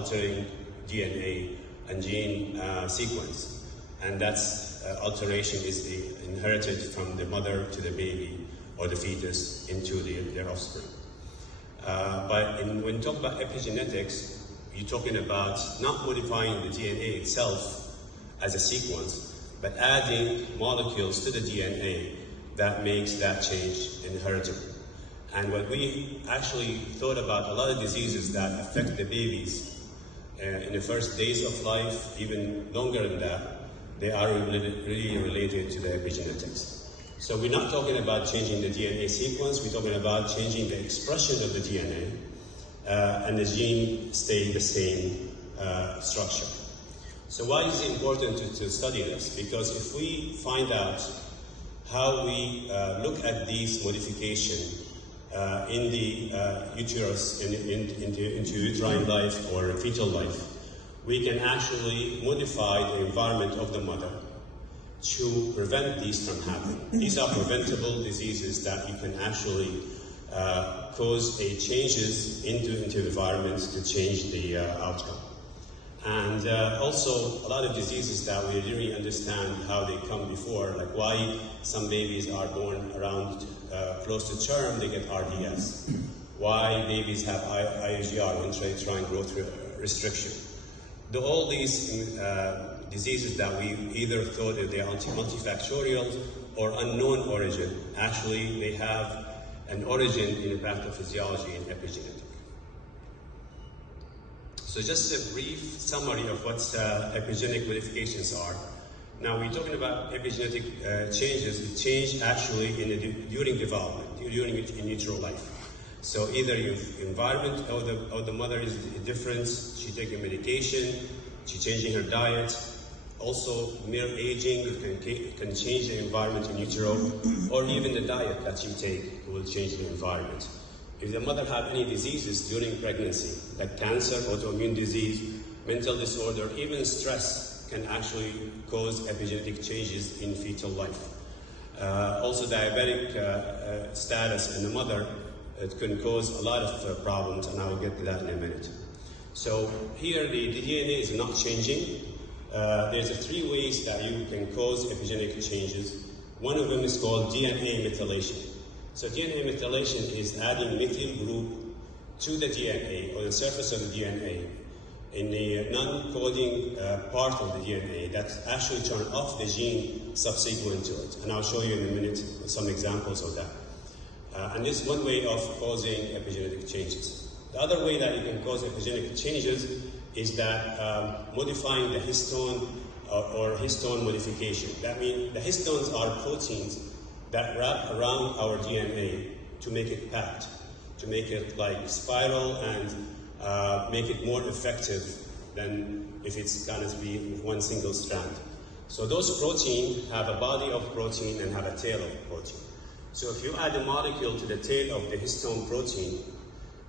altering DNA and gene sequence, and that's alteration is inherited from the mother to the baby or the fetus into their offspring. But when you talk about epigenetics, you're talking about not modifying the DNA itself as a sequence, but adding molecules to the DNA that makes that change inheritable. And what we actually thought about, a lot of diseases that affect the babies in the first days of life, even longer than that, they are really related to the epigenetics. So we're not talking about changing the DNA sequence, we're talking about changing the expression of the DNA, and the gene stay the same structure. So why is it important to study this? Because if we find out how we look at these modifications in the uterus, into uterine life or fetal life, we can actually modify the environment of the mother to prevent these from happening. These are preventable diseases that you can actually cause changes into environments to change the outcome. And also a lot of diseases that we didn't really understand how they come before, like why some babies are born around close to term, they get RDS. Why babies have IUGR, intrauterine growth restriction. All these diseases that we either thought that they are multifactorial or unknown origin, actually they have an origin in the pathophysiology and epigenetic. So just a brief summary of what epigenetic modifications are. Now we're talking about epigenetic changes. It change actually during development, during in utero life. So either your environment of the mother is different, she's taking medication, she's changing her diet. Also, mere aging can change the environment in utero, or even the diet that you take will change the environment. If the mother has any diseases during pregnancy, like cancer, autoimmune disease, mental disorder, even stress can actually cause epigenetic changes in fetal life. Also, diabetic status in the mother, it can cause a lot of problems, and I will get to that in a minute. So here the DNA is not changing. There's 3 ways that you can cause epigenetic changes. One of them is called DNA methylation. So DNA methylation is adding methyl group to the DNA, or the surface of the DNA, in the non-coding part of the DNA that actually turn off the gene subsequent to it. And I'll show you in a minute some examples of that. And this is one way of causing epigenetic changes. The other way that you can cause epigenetic changes is that modifying the histone or histone modification. That means the histones are proteins that wrap around our DNA to make it packed, to make it like spiral and make it more effective than if it's going to be one single strand. So those proteins have a body of protein and have a tail of protein. So if you add a molecule to the tail of the histone protein,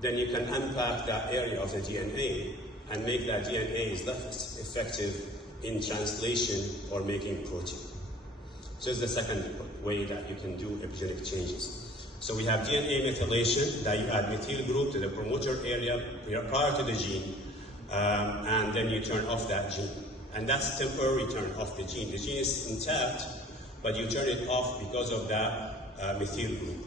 then you can unpack that area of the DNA and make that DNA less effective in translation or making protein. So it's the second way that you can do epigenetic changes. So we have DNA methylation, that you add methyl group to the promoter area prior to the gene, and then you turn off that gene. And that's temporary turn off the gene. The gene is intact, but you turn it off because of that methyl group.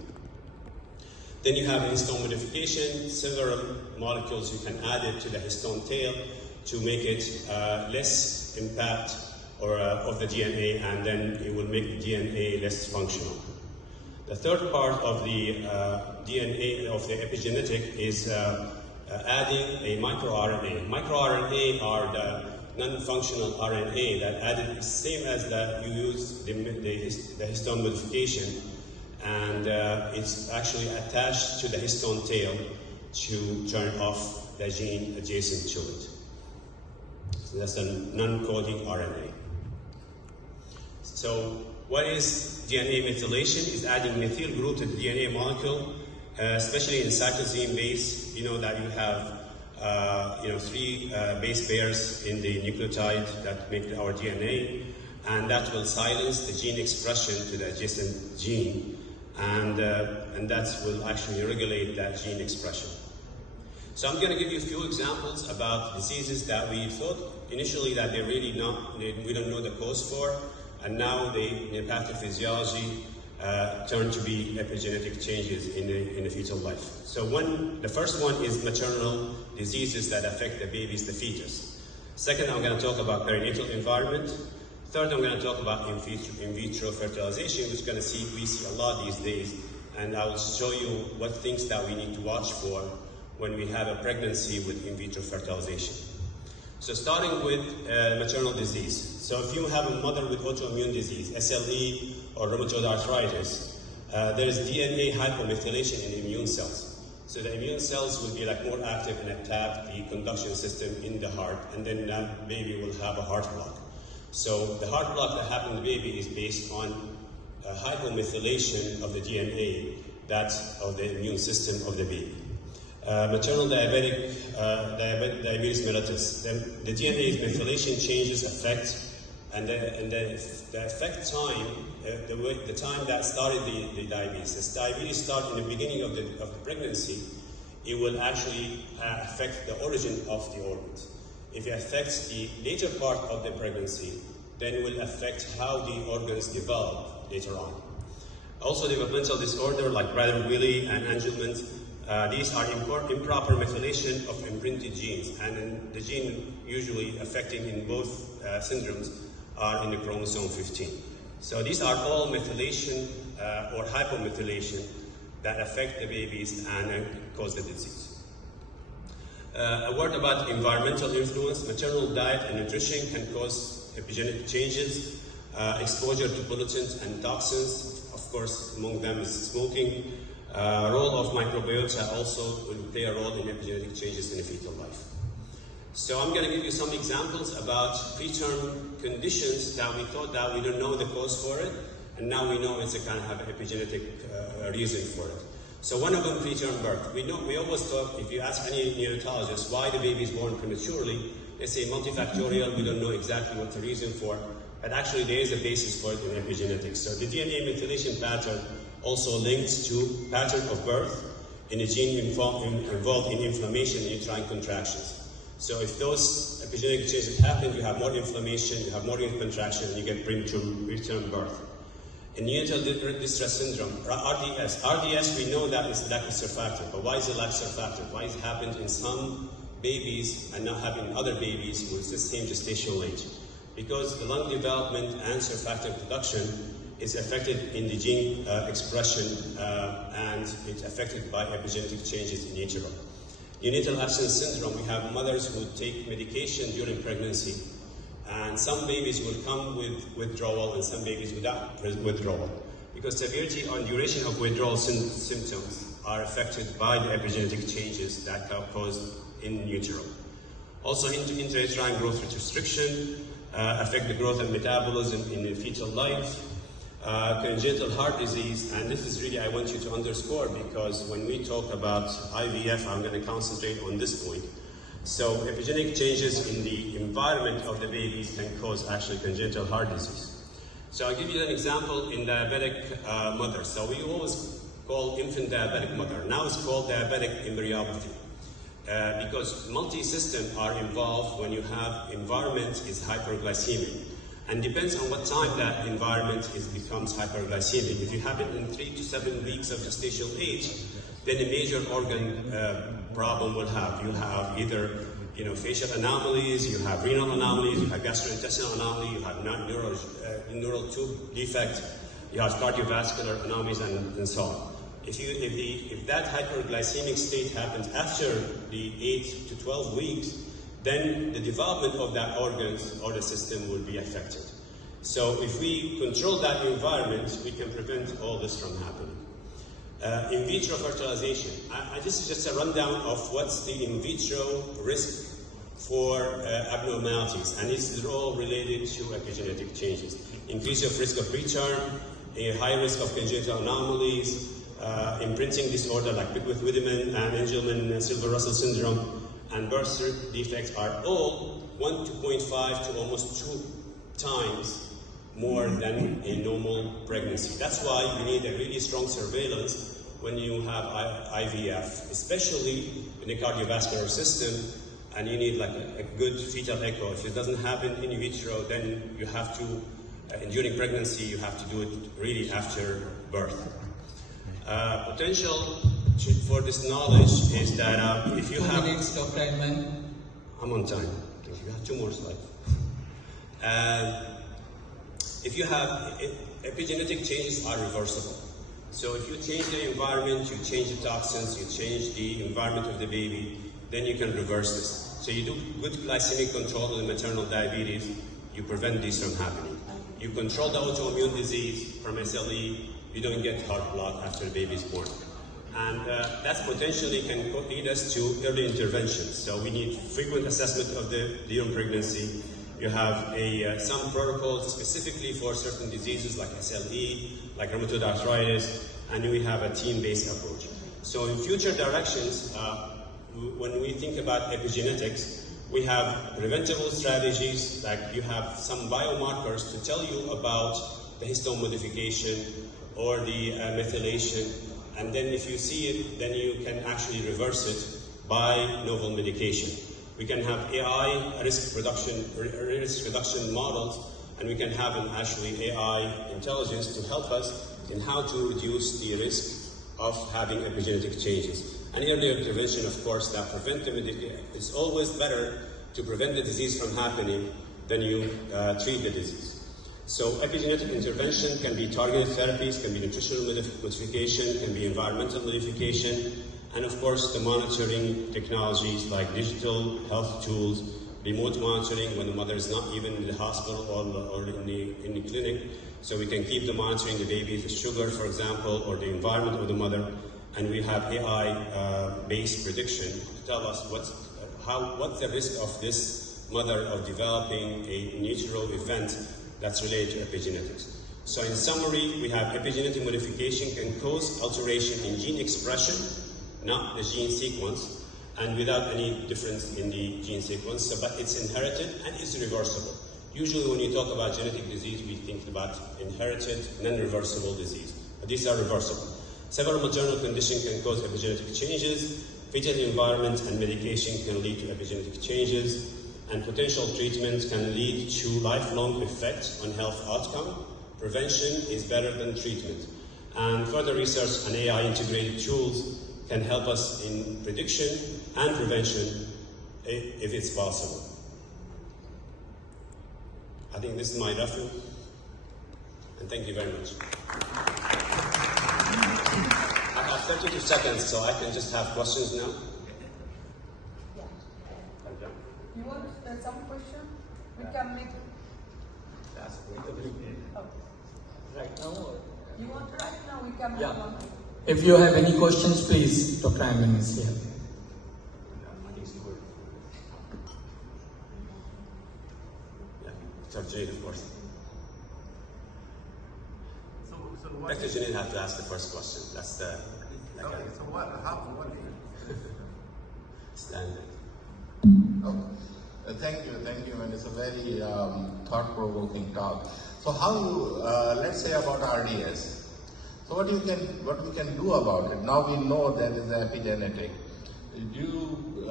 Then you have histone modification, several molecules you can add it to the histone tail to make it less impact of the DNA, and then it will make the DNA less functional. The third part of the DNA, of the epigenetic, is adding a microRNA. MicroRNA are the non-functional RNA that added same as that you use the histone modification, and it's actually attached to the histone tail to turn off the gene adjacent to it. So that's a non-coding RNA. So what is DNA methylation? Is adding methyl group to the DNA molecule, especially in cytosine base. You know that you have 3 base pairs in the nucleotide that make our DNA, and that will silence the gene expression to the adjacent gene, and that will actually regulate that gene expression. So I'm going to give you a few examples about diseases that we thought initially that they're really not, we don't know the cause for, and now they, in pathophysiology, turn to be epigenetic changes in the fetal life. So the first one is maternal diseases that affect the babies, the fetus. Second, I'm going to talk about perinatal environment. Third, I'm going to talk about in vitro fertilization, which we see a lot these days, and I will show you what things that we need to watch for when we have a pregnancy with in vitro fertilization. So starting with maternal disease. So if you have a mother with autoimmune disease, SLE or rheumatoid arthritis, there is DNA hypomethylation in the immune cells. So the immune cells will be like more active and attack the conduction system in the heart, and then that baby will have a heart block. So the heart block that happened in the baby is based on hypomethylation of the DNA, that's of the immune system of the baby. Maternal diabetes mellitus. The DNA methylation changes affect, and the effect time, the time that started the diabetes. As diabetes starts in the beginning of the pregnancy, it will actually affect the origin of the organs. If it affects the later part of the pregnancy, then it will affect how the organs develop later on. Also, developmental disorder like Prader-Willi and Angelman. These are improper methylation of imprinted genes, and the gene usually affecting in both syndromes are in the chromosome 15. So these are all methylation or hypomethylation that affect the babies and cause the disease. A word about environmental influence. Maternal diet and nutrition can cause epigenetic changes. Exposure to pollutants and toxins, of course, among them is smoking. Role of microbiota also will play a role in epigenetic changes in the fetal life. So I'm going to give you some examples about preterm conditions that we thought that we don't know the cause for it, and now we know it's a kind of epigenetic reason for it. So one of them, preterm birth. We always talk, if you ask any neonatologist why the baby is born prematurely, they say multifactorial, we don't know exactly what the reason for, but actually there is a basis for it in epigenetics. So the DNA methylation pattern also links to pattern of birth in a gene involved in inflammation and uterine contractions. So if those epigenetic changes happen, you have more inflammation, you have more contraction, and you get preterm birth. In neonatal distress syndrome, RDS, we know that is lack of surfactant, but why is it lack of surfactant? Why it happened in some babies and not having other babies with the same gestational age? Because the lung development and surfactant production is affected in the gene expression and it's affected by epigenetic changes in utero. Neonatal abstinence syndrome, we have mothers who take medication during pregnancy, and some babies will come with withdrawal and some babies without withdrawal, because severity and duration of withdrawal symptoms are affected by the epigenetic changes that are caused in utero. Also, intrauterine growth restriction affect the growth and metabolism in the fetal life. Congenital heart disease, and this is really I want you to underscore, because when we talk about IVF, I'm going to concentrate on this point. So epigenetic changes in the environment of the babies can cause actually congenital heart disease. So I'll give you an example in diabetic mothers. So we always call infant diabetic mother. Now it's called diabetic embryopathy. Because multi-system are involved when you have environment is hyperglycemic. And depends on what time that environment becomes hyperglycemic. If you have it in 3 to 7 weeks of gestational age, then a major organ problem will have. You have either facial anomalies, you have renal anomalies, you have gastrointestinal anomaly, you have neural tube defect, you have cardiovascular anomalies, and so on. If that hyperglycemic state happens after the 8 to 12 weeks, then the development of that organs or the system will be affected. So if we control that environment, we can prevent all this from happening. In vitro fertilization. This is just a rundown of what's the in vitro risk for abnormalities, and these are all related to epigenetic changes. Increase of risk of preterm, a high risk of congenital anomalies, imprinting disorder like Pickwick-Wiedemann and Angelman Silver-Russell syndrome, and birth defects are all 1.5 to almost 2 times more than a normal pregnancy. That's why you need a really strong surveillance when you have IVF, especially in the cardiovascular system, and you need like a good fetal echo. If it doesn't happen in vitro, then you have to, during pregnancy, you have to do it really after birth. Potential for this knowledge is that if you have... 2 minutes, Dr. Ayman. I'm on time. Thank you. We have 2 more slides. If you have epigenetic changes are reversible. So if you change the environment, you change the toxins, you change the environment of the baby, then you can reverse this. So you do good glycemic control of the maternal diabetes, you prevent these from happening. You control the autoimmune disease from SLE, you don't get heart block after the baby is born. And that potentially can lead us to early intervention. So we need frequent assessment of the during pregnancy. You have some protocols specifically for certain diseases like SLE, like rheumatoid arthritis, and we have a team-based approach. So in future directions, when we think about epigenetics, we have preventable strategies, like you have some biomarkers to tell you about the histone modification or the methylation, and then if you see it, then you can actually reverse it by novel medication. We can have AI risk reduction models, and we can have actually AI intelligence to help us in how to reduce the risk of having epigenetic changes. And earlier intervention, of course, that it's always better to prevent the disease from happening than you treat the disease. So epigenetic intervention can be targeted therapies, can be nutritional modification, can be environmental modification, and of course the monitoring technologies like digital health tools, remote monitoring when the mother is not even in the hospital or in the clinic, so we can keep the monitoring the baby, the sugar, for example, or the environment of the mother, and we have AI-based prediction to tell us what's the risk of this mother of developing a in utero event that's related to epigenetics. So in summary, we have epigenetic modification can cause alteration in gene expression, not the gene sequence, and without any difference in the gene sequence, so, but it's inherited and it's reversible. Usually when you talk about genetic disease, we think about inherited, non-reversible disease, but these are reversible. Several maternal conditions can cause epigenetic changes, fetal environment and medication can lead to epigenetic changes, and potential treatment can lead to lifelong effect on health outcome. Prevention is better than treatment. And further research and AI integrated tools can help us in prediction and prevention if it's possible. I think this is my reference, and thank you very much. I have 32 seconds, so I can just have questions now. You want some question? We can make. Right now? You want right now? We can Yeah. have one. If you have any questions, please, Dr. Ayman is here. Dr. Jade, of course. So what? Dr. Janine have to ask the first question. That's the Okay, so what? How? What is it? standard. Thank you, and it's a very thought-provoking talk. So how you, let's say about RDS. So what we can do about it? Now we know that is epigenetic. Did you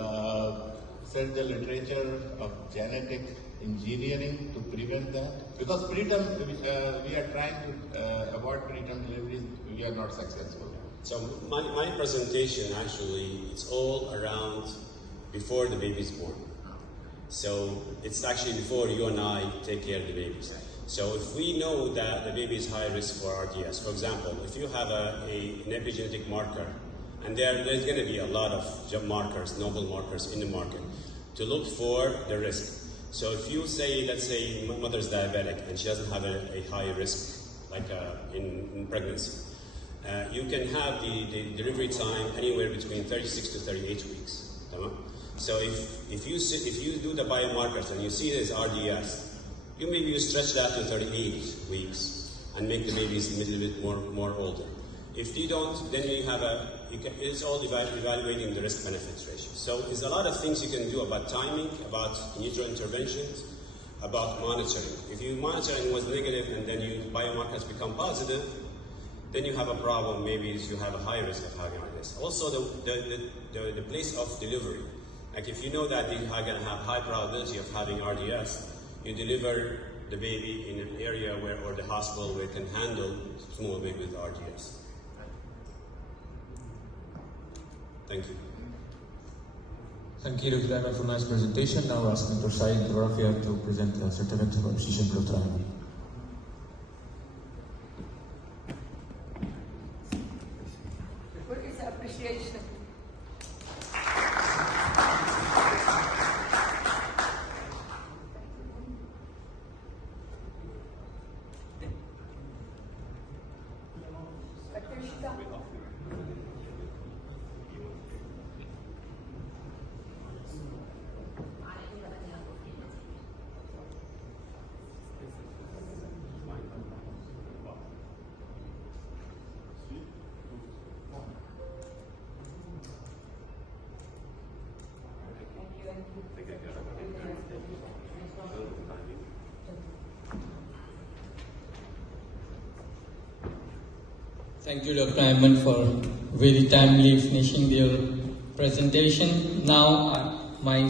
search the literature of genetic engineering to prevent that? Because preterm, we are trying to avoid preterm deliveries, we are not successful. So my presentation actually, it's all around before the baby is born. So it's actually before you and I take care of the babies. So if we know that the baby is high risk for RDS, for example, if you have an epigenetic marker, and there's going to be a lot of markers, novel markers in the market, to look for the risk. So if you say, let's say, mother's diabetic and she doesn't have a high risk, like in pregnancy, you can have the delivery time anywhere between 36 to 38 weeks. So if you do the biomarkers and you see there's RDS, you stretch that to 38 weeks and make the babies a little bit more older. If you don't, then it's all evaluating the risk-benefit ratio. So there's a lot of things you can do about timing, about in utero interventions, about monitoring. If you monitor and it was negative and then your biomarkers become positive, then you have a problem. Maybe you have a high risk of having RDS. Also, the place of delivery. Like if you know that you are going to have high probability of having RDS, you deliver the baby in an area where, or the hospital where it can handle small baby with RDS. Thank you. Thank you, Dr. Ayman, for a nice presentation. Now we're asking Dr. Saeed Rafia to present the certificate of appreciation to Dr. Ayman. What is appreciation? Dr. Shita. Thank you, Dr. Ayman, for very timely finishing your presentation. Now, my